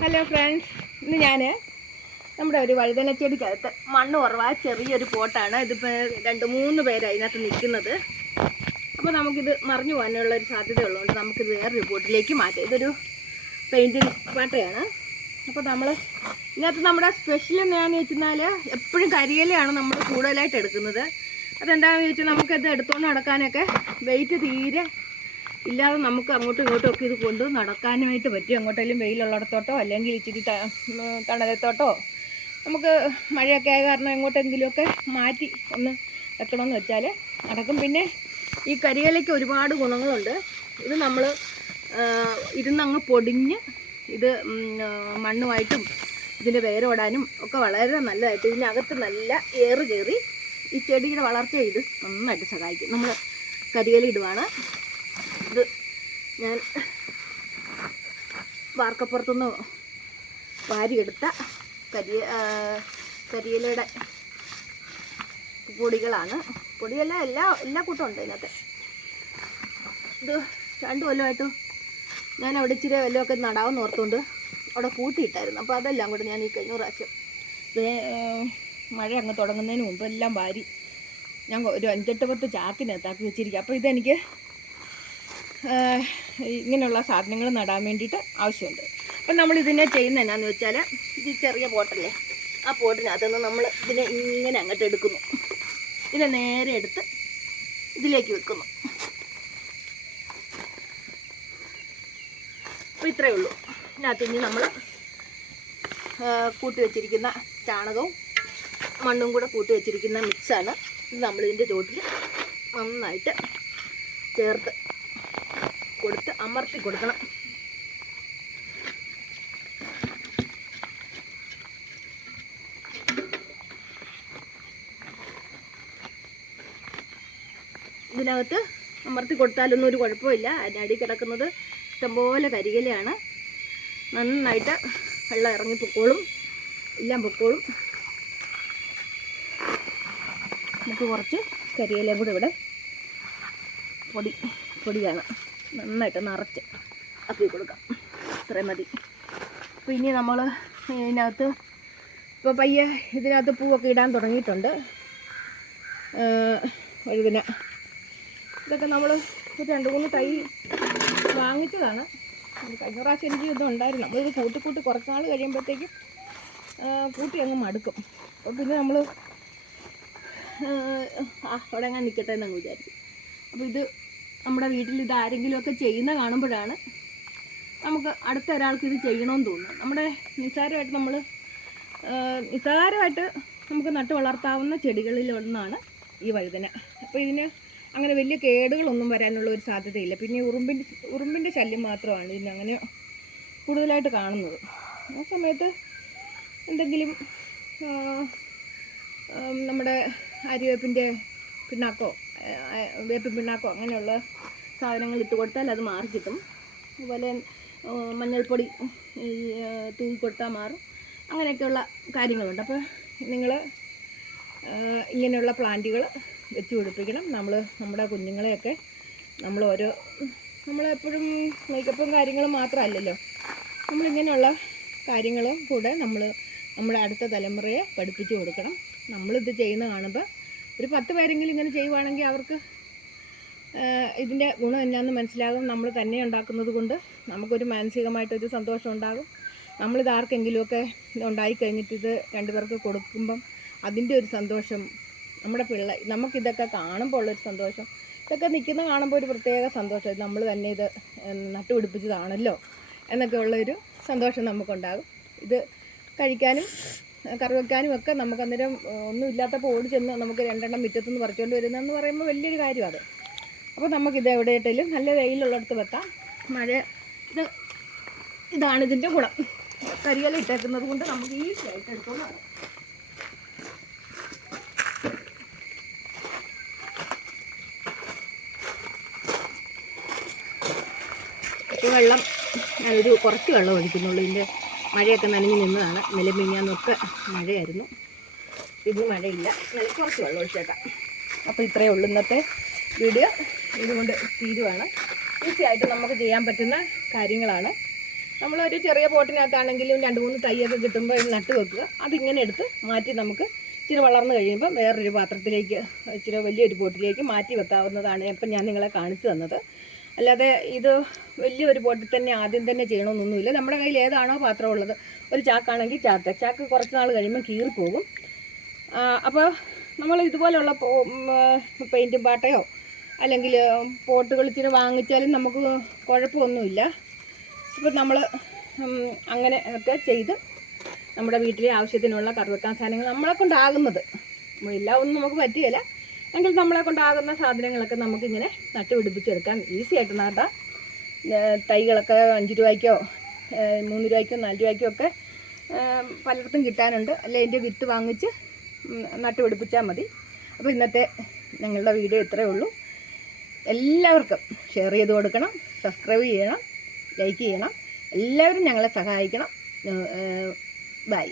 Hello friends, ഇന്ന് ഞാൻ നമ്മുടെ ഒരു വഴുതന ചെടിക്കകത്ത് മണ്ണ് കുറവാ ചെറിയൊരു പോട്ടാണ്. ഇതിപ്പോൾ 2-3 പേര് അതിനകത്ത് നിൽക്കുന്നത്. അപ്പോൾ നമുക്കിത് മറിഞ്ഞു പോകാനുള്ളൊരു സാധ്യത ഉള്ളതുകൊണ്ട് നമുക്കിത് വേറൊരു പോട്ടിലേക്ക് മാറ്റാം. ഇതൊരു പെയിൻറ്റിങ് പാട്ടയാണ്. അപ്പോൾ നമ്മൾ ഇതിനകത്ത് നമ്മുടെ സ്പെഷ്യൽ എന്താണെന്ന് വെച്ചാൽ എപ്പോഴും കരിയിലയാണ് നമ്മൾ കൂടുതലായിട്ട് എടുക്കുന്നത്. അതെന്താണെന്ന് ചോദിച്ചാൽ നമുക്കത് എടുത്തുകൊണ്ട് നടക്കാനൊക്കെ വെയിറ്റ് തീരെ ഇല്ലാതെ നമുക്ക് അങ്ങോട്ടും ഇങ്ങോട്ടും ഒക്കെ ഇത് കൊണ്ട് നടക്കാനായിട്ട് പറ്റും. അങ്ങോട്ടെങ്കിലും വെയിലുള്ളിടത്തോട്ടോ അല്ലെങ്കിൽ ഇച്ചിരി തണലത്തോട്ടോ നമുക്ക് മഴയൊക്കെ ആയ കാരണം എങ്ങോട്ടെങ്കിലുമൊക്കെ മാറ്റി ഒന്ന് വെക്കണമെന്ന് വെച്ചാൽ നടക്കും. പിന്നെ ഈ കരിയിലയ്ക്ക് ഒരുപാട് ഗുണങ്ങളുണ്ട്. ഇത് നമ്മൾ ഇരുന്നങ്ങ് പൊടിഞ്ഞ് ഇത് മണ്ണുമായിട്ടും ഇതിൻ്റെ വേരോടാനും ഒക്കെ വളരെ നല്ലതായിട്ട് ഇതിനകത്ത് നല്ല എയർ കയറി ഈ ചെടിയുടെ വളർച്ച ഇത് നന്നായിട്ട് സഹായിക്കും. നമ്മൾ കരിയില ഇടുവാണ്. ഇത് ഞാൻ വാർക്കപ്പുറത്തുനിന്ന് വാരിയെടുത്ത കരിയിലയുടെ പൊടികളാണ്. പൊടിയെല്ലാം എല്ലാ കൂട്ടം ഉണ്ട് ഇതിനകത്ത്. ഇത് 2 കൊല്ലമായിട്ടും ഞാൻ അവിടെ ഇച്ചിരി വല്ലതൊക്കെ നടാമെന്ന് ഓർത്തുകൊണ്ട് അവിടെ കൂട്ടിയിട്ടായിരുന്നു. അപ്പോൾ അതെല്ലാം കൂടെ ഞാൻ ഈ കഴിഞ്ഞ പ്രാവശ്യം മഴ അങ്ങ് തുടങ്ങുന്നതിന് മുമ്പ് എല്ലാം വാരി ഞാൻ ഒരു 5-8 ചാക്കിനകത്താക്കി വെച്ചിരിക്കുക. അപ്പോൾ ഇതെനിക്ക് ഇങ്ങനെയുള്ള സാധനങ്ങൾ നടാൻ വേണ്ടിയിട്ട് ആവശ്യമുണ്ട്. അപ്പം നമ്മളിതിനെ ചെയ്യുന്നത് എന്നാന്ന് വെച്ചാൽ ഇത് ചെറിയ പോട്ടല്ലേ, ആ പോട്ടിനകത്തുനിന്ന് നമ്മൾ ഇതിനെ ഇങ്ങനെ അങ്ങോട്ട് എടുക്കുന്നു. ഇതിനെ നേരെ എടുത്ത് ഇതിലേക്ക് വെക്കുന്നു. അപ്പോൾ ഇത്രയേ ഉള്ളൂ. ഇതിനകത്ത് ഇനി നമ്മൾ കൂട്ടി വെച്ചിരിക്കുന്ന ചാണകവും മണ്ണും കൂടെ കൂട്ടി വെച്ചിരിക്കുന്ന മിക്സാണ്. ഇത് നമ്മളിതിൻ്റെ ചോട്ടിൽ നന്നായിട്ട് ചേർത്ത് കൊടുത്ത് അമർത്തി കൊടുക്കണം. ഇതിനകത്ത് അമർത്തി കൊടുത്താലൊന്നും ഒരു കുഴപ്പമില്ല. അതിനടി കിടക്കുന്നത് ഇഷ്ടംപോലെ കരിയിലയാണ്. നന്നായിട്ട് വെള്ളം ഇറങ്ങി പൊക്കോളും, എല്ലാം പൊക്കോളും. നമുക്ക് കുറച്ച് കരിയിലയും കൂടെ ഇവിടെ പൊടിയാണ് നന്നായിട്ട് നിറച്ച് ആക്കി കൊടുക്കാം. ഇത്രയും മതി. അപ്പോൾ ഇനി നമ്മൾ ഇതിനകത്ത് ഇപ്പോൾ പയ്യെ ഇതിനകത്ത് പൂവൊക്കെ ഇടാൻ തുടങ്ങിയിട്ടുണ്ട്. വഴുതന ഇതൊക്കെ നമ്മൾ 2-3 തൈ വാങ്ങിച്ചതാണ്. കഴിഞ്ഞ പ്രാവശ്യം എനിക്ക് ഇതും ഉണ്ടായിരുന്നു. നമ്മളിത് കൂട്ടി കുറച്ച് നാൾ കഴിയുമ്പോഴത്തേക്കും കൂട്ടി അങ്ങ് മടുക്കും. അപ്പോൾ പിന്നെ നമ്മൾ അവിടെ അങ്ങനെ നിൽക്കട്ടെ എന്നങ്ങ് വിചാരിക്കും. അപ്പോൾ ഇത് നമ്മുടെ വീട്ടിൽ ഇത് ആരെങ്കിലുമൊക്കെ ചെയ്യുന്ന കാണുമ്പോഴാണ് നമുക്ക് അടുത്ത ഒരാൾക്ക് ഇത് ചെയ്യണമെന്ന് തോന്നുന്നത്. നമ്മുടെ നിസ്സാരമായിട്ട് നമുക്ക് നട്ട് വളർത്താവുന്ന ചെടികളിലൊന്നാണ് ഈ വഴുതന. അപ്പോൾ ഇതിന് അങ്ങനെ വലിയ കേടുകളൊന്നും വരാനുള്ള ഒരു സാധ്യതയില്ല. പിന്നെ ഉറുമ്പിൻ്റെ ശല്യം മാത്രമാണ് ഇതിനങ്ങനെ കൂടുതലായിട്ട് കാണുന്നത്. ആ സമയത്ത് എന്തെങ്കിലും നമ്മുടെ അരിവേപ്പിൻ്റെ പിണ്ണാക്കോ വേപ്പിൻ പിണ്ണാക്കോ അങ്ങനെയുള്ള സാധനങ്ങൾ ഇട്ട് കൊടുത്താൽ അത് മാറി കിട്ടും. അതുപോലെ മഞ്ഞൾപ്പൊടി തൂക്കി കൊടുത്താൽ മാറും. അങ്ങനെയൊക്കെയുള്ള കാര്യങ്ങളുണ്ട്. അപ്പോൾ നിങ്ങൾ ഇങ്ങനെയുള്ള പ്ലാന്റുകൾ വെച്ച് പിടിപ്പിക്കണം. നമ്മുടെ കുഞ്ഞുങ്ങളെയൊക്കെ നമ്മളെപ്പോഴും മേക്കപ്പും കാര്യങ്ങളും മാത്രമല്ലല്ലോ, നമ്മളിങ്ങനെയുള്ള കാര്യങ്ങളും കൂടെ നമ്മുടെ അടുത്ത തലമുറയെ പഠിപ്പിച്ചു കൊടുക്കണം. നമ്മളിത് ചെയ്യുന്ന കാണുമ്പോൾ ഒരു 10 പേരെങ്കിലും ഇങ്ങനെ ചെയ്യുവാണെങ്കിൽ അവർക്ക് ഇതിൻ്റെ ഗുണം എന്നാന്ന് മനസ്സിലാകും. നമ്മൾ തന്നെ ഉണ്ടാക്കുന്നത് കൊണ്ട് നമുക്കൊരു മാനസികമായിട്ടൊരു സന്തോഷം ഉണ്ടാകും. നമ്മളിത് ആർക്കെങ്കിലുമൊക്കെ ഉണ്ടായിക്കഴിഞ്ഞിട്ട് ഇത് 2 പേർക്ക് കൊടുക്കുമ്പം അതിൻ്റെ ഒരു സന്തോഷം, നമ്മുടെ നമുക്കിതൊക്കെ കാണുമ്പോൾ ഉള്ളൊരു സന്തോഷം, ഇതൊക്കെ നിൽക്കുന്ന കാണുമ്പോൾ ഒരു പ്രത്യേക സന്തോഷം. ഇത് നമ്മൾ തന്നെ ഇത് നട്ടുപിടിപ്പിച്ചതാണല്ലോ എന്നൊക്കെ ഉള്ളൊരു സന്തോഷം നമുക്കുണ്ടാകും. ഇത് കഴിക്കാനും കറി വെക്കാനും ഒക്കെ നമുക്ക് അന്നേരം ഒന്നും ഇല്ലാത്തപ്പോൾ ഓടി ചെന്ന് നമുക്ക് 2 എണ്ണം മുറ്റത്തുനിന്ന് പറിച്ചുകൊണ്ട് വരുന്നതെന്ന് പറയുമ്പോൾ വലിയൊരു കാര്യമാണ്. അപ്പോൾ നമുക്കിത് എവിടെയിട്ടാലും നല്ല വെയിലുള്ളിടത്ത് വെക്കാം. ഇതാണ് ഇതിൻ്റെ ഗുണം. കരിയില ഇട്ടേക്കുന്നത് കൊണ്ട് നമുക്ക് ഈസി ആയിട്ട് എടുക്കുന്നതാണ്. ഈ വെള്ളം ഞാനൊരു കുറച്ച് വെള്ളം ഒഴിക്കുന്നുള്ളൂ. ഇതിൻ്റെ മഴയൊക്കെ നനഞ്ഞ് നിന്നതാണ്. ഇന്നലെ മിനിഞ്ഞാന്നൊക്കെ മഴയായിരുന്നു. ഇന്ന് മഴയില്ല. ഞാൻ കുറച്ച് വെള്ളം ഒഴിച്ചേക്കാം. അപ്പോൾ ഇത്രയേ ഉള്ളൂ ഇന്നത്തെ വീഡിയോ. ഇതുകൊണ്ട് തീരുവാണ്. ഈസി ആയിട്ട് നമുക്ക് ചെയ്യാൻ പറ്റുന്ന കാര്യങ്ങളാണ്. നമ്മളൊരു ചെറിയ പോട്ടിനകത്താണെങ്കിലും 2-3 തൈയൊക്കെ കിട്ടുമ്പോൾ ഇത് നട്ട് വെക്കുക. അതിങ്ങനെ എടുത്ത് മാറ്റി നമുക്ക് ഇച്ചിരി വളർന്നു കഴിയുമ്പോൾ വേറൊരു പാത്രത്തിലേക്ക് ഇച്ചിരി വലിയൊരു പോട്ടിലേക്ക് മാറ്റി വെക്കാവുന്നതാണ്. ഇപ്പം ഞാൻ നിങ്ങളെ കാണിച്ചു തന്നത്. അല്ലാതെ ഇത് വലിയൊരു പോട്ടിൽ തന്നെ ആദ്യം തന്നെ ചെയ്യണമെന്നൊന്നുമില്ല. നമ്മുടെ കയ്യിൽ ഏതാണോ പാത്രം ഉള്ളത്, ഒരു ചാക്കാണെങ്കിൽ ചാക്ക് കുറച്ച് നാൾ കഴിയുമ്പോൾ കീറിപ്പോകും. അപ്പോൾ നമ്മൾ ഇതുപോലെയുള്ള പെയിൻറ്റും പാട്ടയോ അല്ലെങ്കിൽ പോട്ടുകൾ ഇച്ചിരി വാങ്ങിച്ചാലും നമുക്ക് കുഴപ്പമൊന്നുമില്ല. അപ്പോൾ നമ്മൾ അങ്ങനെ ഒക്കെ ചെയ്ത് നമ്മുടെ വീട്ടിലെ ആവശ്യത്തിനുള്ള കറിവെക്കാൻ സാധനങ്ങൾ നമ്മളെ കൊണ്ടാകുന്നത്, എല്ലാം ഒന്നും നമുക്ക് പറ്റുകയില്ല എങ്കിൽ നമ്മളെ കൊണ്ടാകുന്ന സാധനങ്ങളൊക്കെ നമുക്കിങ്ങനെ നട്ടുപിടിപ്പിച്ചെടുക്കാം. ഈസി ആയിട്ട് നട്ടാൽ തൈകളൊക്കെ 5 രൂപയ്ക്കോ 3 രൂപയ്ക്കോ 4 രൂപയ്ക്കോ ഒക്കെ പലയിടത്തും കിട്ടാനുണ്ട്. അല്ലെ അതിൻ്റെ വിത്ത് വാങ്ങിച്ച് നട്ടുപിടിപ്പിച്ചാൽ മതി. അപ്പോൾ ഇന്നത്തെ ഞങ്ങളുടെ വീഡിയോ ഇത്രയേ ഉള്ളൂ. എല്ലാവർക്കും ഷെയർ ചെയ്ത് കൊടുക്കണം, സബ്സ്ക്രൈബ് ചെയ്യണം, ലൈക്ക് ചെയ്യണം. എല്ലാവരും ഞങ്ങളെ സഹായിക്കണം. ബൈ.